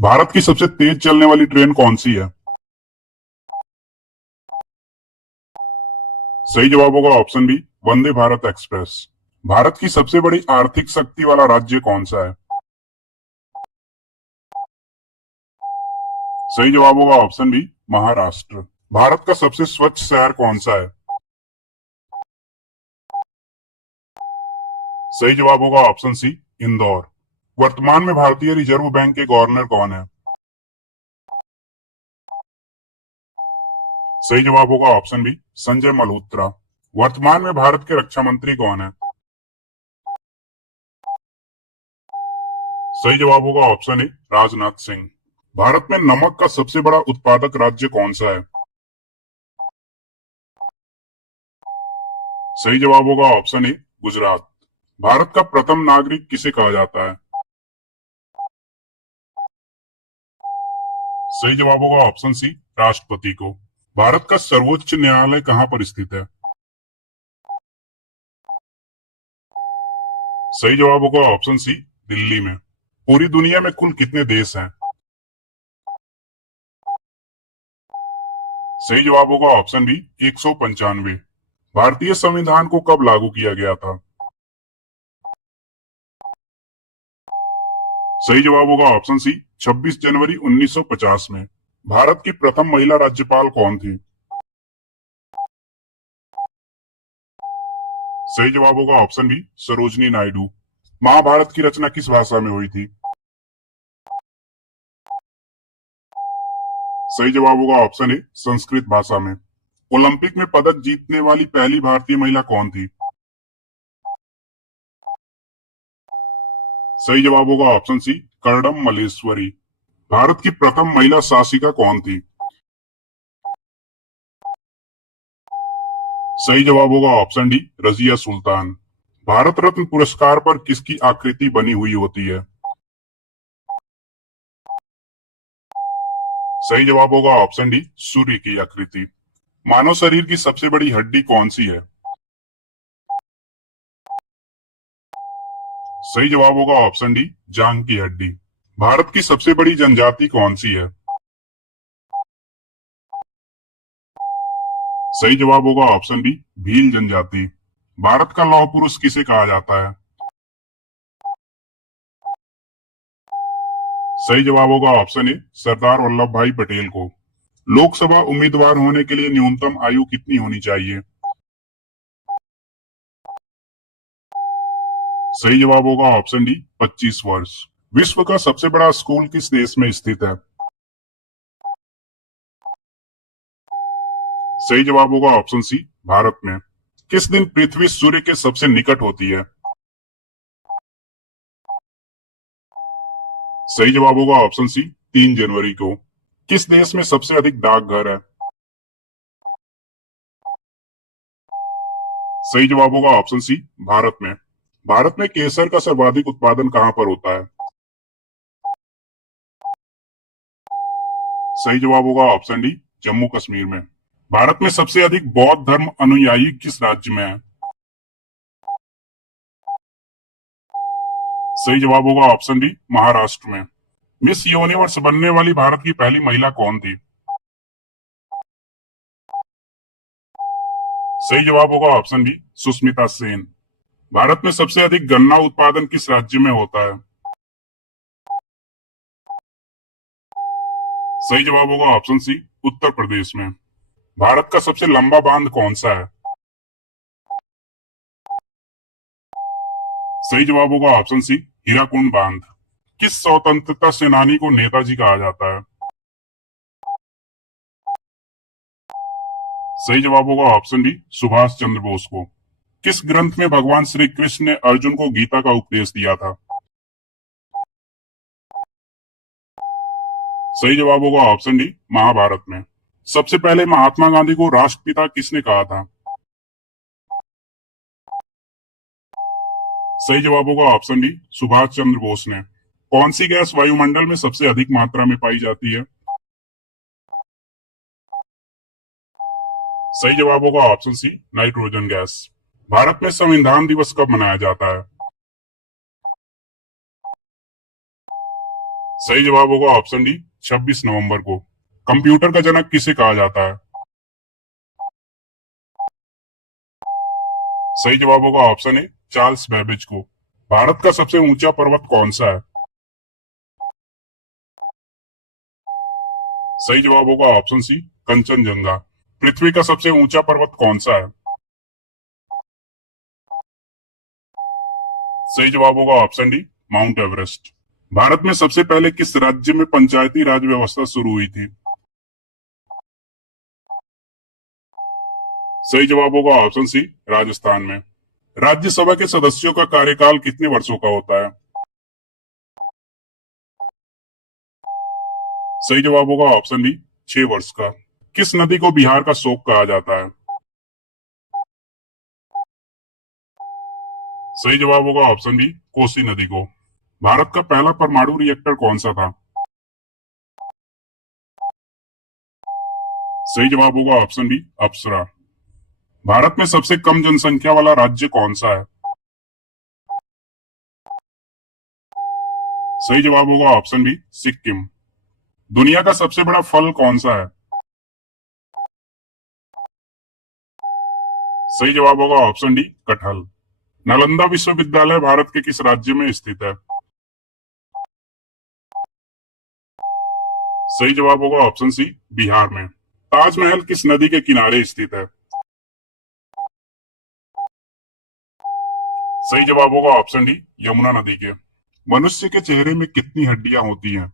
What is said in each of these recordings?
भारत की सबसे तेज चलने वाली ट्रेन कौन सी है? सही जवाब होगा option B, Vande Bharat express. Bharat की सबसे बड़ी आर्थिक शक्ति वाला राज्य कौन सा है? सही जवाब होगा ऑप्शन बी, महाराष्ट्र। भारत का सबसे स्वच्छ शहर कौन सा है? सही जवाब होगा ऑप्शन सी, इंदौर। वर्तमान में भारतीय रिजर्व बैंक के गवर्नर कौन है? सही जवाब होगा ऑप्शन बी, संजय मल्होत्रा। वर्तमान में भारत के रक्षा मंत्री कौन है? सही जवाब होगा ऑप्शन ए, राजनाथ सिंह। भारत में नमक का सबसे बड़ा उत्पादक राज्य कौन सा है? सही जवाब होगा ऑप्शन ए, गुजरात। भारत का प्रथम नागरिक किसे कहा जाता है? सही जवाब होगा ऑप्शन सी, राष्ट्रपति को। भारत का सर्वोच्च न्यायालय कहां पर स्थित है? सही जवाब होगा ऑप्शन सी, दिल्ली में। पूरी दुनिया में कुल कितने देश हैं? सही जवाब होगा ऑप्शन बी, 195। भारतीय संविधान को कब लागू किया गया था? सही जवाब होगा ऑप्शन सी, 26 जनवरी 1950 में। भारत की प्रथम महिला राज्यपाल कौन थी? सही जवाब होगा ऑप्शन बी, सरोजनी नायडू। महाभारत की रचना किस भाषा में हुई थी? सही जवाब होगा ऑप्शन ए, संस्कृत भाषा में। ओलंपिक में पदक जीतने वाली पहली भारतीय महिला कौन थी? सही जवाब होगा ऑप्शन सी, कर्णम मल्लेश्वरी। भारत की प्रथम महिला शासिका कौन थी? सही जवाब होगा ऑप्शन डी, रजिया सुल्तान। भारत रत्न पुरस्कार पर किसकी आकृति बनी हुई होती है? सही जवाब होगा ऑप्शन डी, सूर्य की आकृति। मानव शरीर की सबसे बड़ी हड्डी कौन सी है? सही जवाब होगा ऑप्शन डी, जांग की हड्डी। भारत की सबसे बड़ी जनजाति कौन सी है? सही जवाब होगा ऑप्शन बी, भील जनजाति। भारत का लौह पुरुष किसे कहा जाता है? सही जवाब होगा ऑप्शन ए, सरदार वल्लभ भाई पटेल को। लोकसभा उम्मीदवार होने के लिए न्यूनतम आयु कितनी होनी चाहिए? सही जवाब होगा ऑप्शन डी, 25 वर्ष। विश्व का सबसे बड़ा स्कूल किस देश में स्थित है? सही जवाब होगा ऑप्शन सी, भारत में। किस दिन पृथ्वी सूर्य के सबसे निकट होती है? सही जवाब होगा ऑप्शन सी, 3 जनवरी को। किस देश में सबसे अधिक डाकघर है? सही जवाब होगा ऑप्शन सी, भारत में। भारत में केसर का सर्वाधिक उत्पादन कहां पर होता है? सही जवाब होगा ऑप्शन डी, जम्मू कश्मीर में। भारत में सबसे अधिक बौद्ध धर्म अनुयायी किस राज्य में है? सही जवाब होगा ऑप्शन डी, महाराष्ट्र में। मिस यूनिवर्स बनने वाली भारत की पहली महिला कौन थी? सही जवाब होगा ऑप्शन बी, सुष्मिता सेन। भारत में सबसे अधिक गन्ना उत्पादन किस राज्य में होता है? सही जवाब होगा ऑप्शन सी, उत्तर प्रदेश में। भारत का सबसे लंबा बांध कौन सा है? सही जवाब होगा ऑप्शन सी, हीराकुंड बांध। किस स्वतंत्रता सेनानी को नेताजी कहा जाता है? सही जवाब होगा ऑप्शन डी, सुभाष चंद्र बोस को। किस ग्रंथ में भगवान श्री कृष्ण ने अर्जुन को गीता का उपदेश दिया था? सही जवाब होगा ऑप्शन डी, महाभारत में। सबसे पहले महात्मा गांधी को राष्ट्रपिता किसने कहा था? सही जवाब होगा ऑप्शन डी, सुभाष चंद्र बोस ने। कौन सी गैस वायुमंडल में सबसे अधिक मात्रा में पाई जाती है? सही जवाब होगा option C, nitrogen gas. Bharat में संविधान दिवस कब मनाया जाता है? सही जवाब होगा ऑप्शन डी 26 नवंबर को। कंप्यूटर का जनक किसे कहा जाता है? सही जवाब होगा ऑप्शन ए चार्ल्स बेबेज को। भारत का सबसे ऊंचा पर्वत कौन सा है? सही जवाब होगा ऑप्शन सी कंचनजंगा। पृथ्वी का सबसे ऊंचा पर्वत कौन सा है? सही जवाब होगा option D mount Everest. Bharat में सबसे पहले किस राज्य में पंचायती राज व्यवस्था शुरू हुई थी? सही जवाब होगा ऑप्शन सी राजस्थान में। राज्यसभा के सदस्यों का कार्यकाल कितने वर्षों का होता है? सही जवाब होगा ऑप्शन डी 6 वर्ष का। किस नदी को बिहार का शोक कहा जाता है? सही जवाब होगा ऑप्शन डी कोसी नदी को। भारत का पहला परमाणु रिएक्टर कौन सा था? सही जवाब होगा ऑप्शन डी अप्सरा। भारत में सबसे कम जनसंख्या वाला राज्य कौन सा है? सही जवाब होगा ऑप्शन डी सिक्किम। दुनिया का सबसे बड़ा फल कौन सा है? सही जवाब होगा ऑप्शन डी कटहल। नालंदा विश्वविद्यालय भारत के किस राज्य में स्थित है? सही जवाब होगा ऑप्शन सी बिहार में। ताजमहल किस नदी के किनारे स्थित है? सही जवाब होगा ऑप्शन डी यमुना नदी के। मनुष्य के चेहरे में कितनी हड्डियां होती हैं?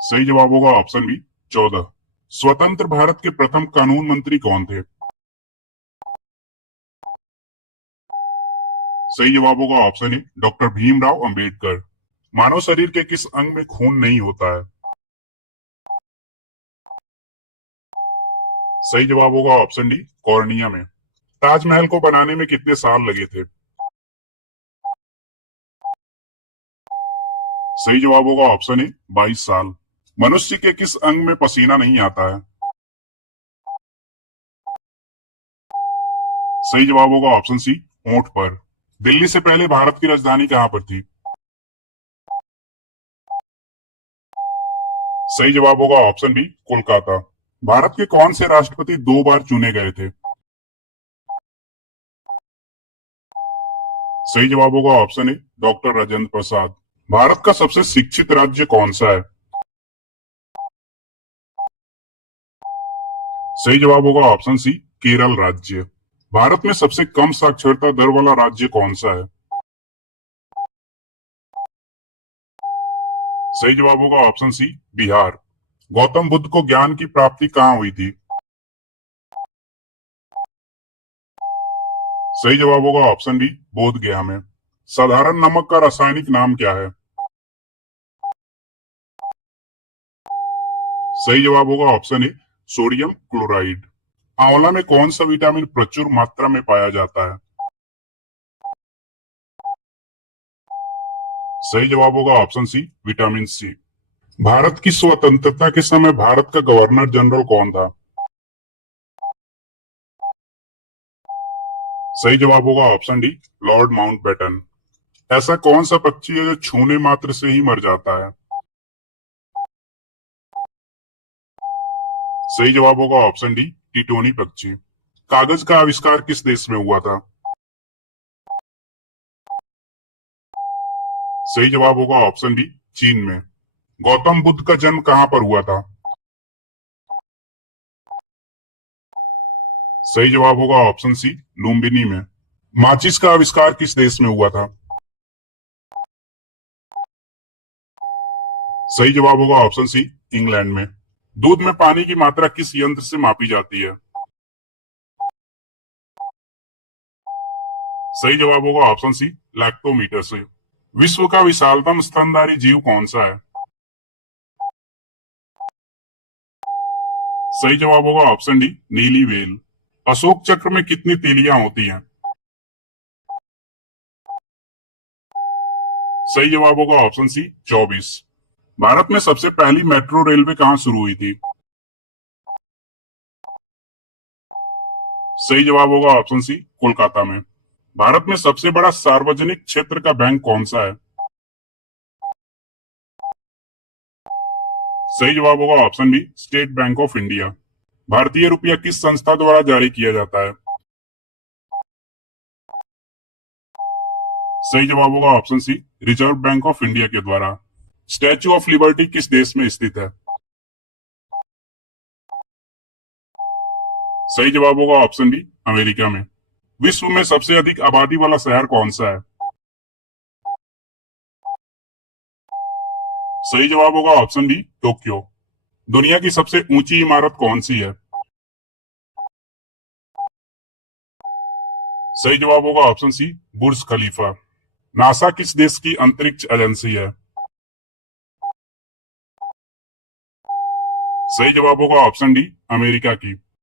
सही जवाब होगा ऑप्शन बी 14। स्वतंत्र भारत के प्रथम कानून मंत्री कौन थे? सही जवाब होगा option A doctor Bhimrao Ambedkar. मानव शरीर के किस अंग में खून नहीं होता है? सही जवाब होगा ऑप्शन डी कॉर्निया में। ताजमहल को बनाने में कितने साल लगे थे? सही जवाब होगा ऑप्शन ए 22 साल। मनुष्य के किस अंग में पसीना नहीं आता है? सही जवाब होगा ऑप्शन सी होंठ पर। दिल्ली से पहले भारत की राजधानी कहां पर थी? सही जवाब होगा ऑप्शन बी कोलकाता। भारत के कौन से राष्ट्रपति 2 बार चुने गए थे? सही जवाब होगा option A doctor Rajendra Prasad. Bharat का सबसे शिक्षित राज्य कौन सा है? सही जवाब होगा ऑप्शन सी केरल राज्य। भारत में सबसे कम साक्षरता दर वाला राज्य कौन सा है? सही जवाब होगा ऑप्शन सी बिहार। गौतम बुद्ध को ज्ञान की प्राप्ति कहाँ हुई थी? सही जवाब होगा ऑप्शन डी बोध गया में। साधारण नमक का रासायनिक नाम क्या है? सही जवाब होगा ऑप्शन ए सोडियम क्लोराइड। आंवला में कौन सा विटामिन प्रचुर मात्रा में पाया जाता है? सही जवाब होगा option C vitamin C. Bharat की स्वतंत्रता के समय भारत का गवर्नर जनरल कौन था? सही जवाब होगा ऑप्शन डी लॉर्ड माउंटबेटन। ऐसा कौन सा पक्षी है जो छूने मात्र से ही मर जाता है? सही जवाब होगा ऑप्शन डी टिटोनी पक्षी। कागज का आविष्कार किस देश में हुआ था? सही जवाब होगा ऑप्शन डी चीन में। गौतम बुद्ध का जन्म कहां पर हुआ था? सही जवाब होगा ऑप्शन सी लुम्बिनी में। माचिस का आविष्कार किस देश में हुआ था? सही जवाब होगा ऑप्शन सी इंग्लैंड में। दूध में पानी की मात्रा किस यंत्र से मापी जाती है? सही जवाब होगा ऑप्शन सी लैक्टोमीटर से। विश्व का विशालतम स्तनधारी जीव कौन सा है? सही जवाब होगा ऑप्शन डी नीली व्हेल। अशोक चक्र में कितनी तीलियां होती हैं? सही जवाब होगा ऑप्शन सी 24। भारत में सबसे पहली मेट्रो रेलवे कहां शुरू हुई थी? सही जवाब होगा ऑप्शन सी कोलकाता में। भारत में सबसे बड़ा सार्वजनिक क्षेत्र का बैंक कौन सा है? सही जवाब होगा option B, State Bank of India. भारतीय रुपया किस संस्था द्वारा जारी किया जाता है? सही जवाब होगा option C, Reserve Bank of India के द्वारा। स्टैच्यू ऑफ लिबर्टी किस देश में स्थित है? सही जवाब होगा ऑप्शन डी, अमेरिका में। विश्व में सबसे अधिक आबादी वाला शहर कौन सा है? सही जवाब होगा ऑप्शन डी, टोक्यो। दुनिया की सबसे ऊंची इमारत कौन सी है? सही जवाब होगा ऑप्शन सी, बुर्ज खलीफा। नासा किस देश की अंतरिक्ष एजेंसी है? सही जवाब होगा ऑप्शन डी, अमेरिका की।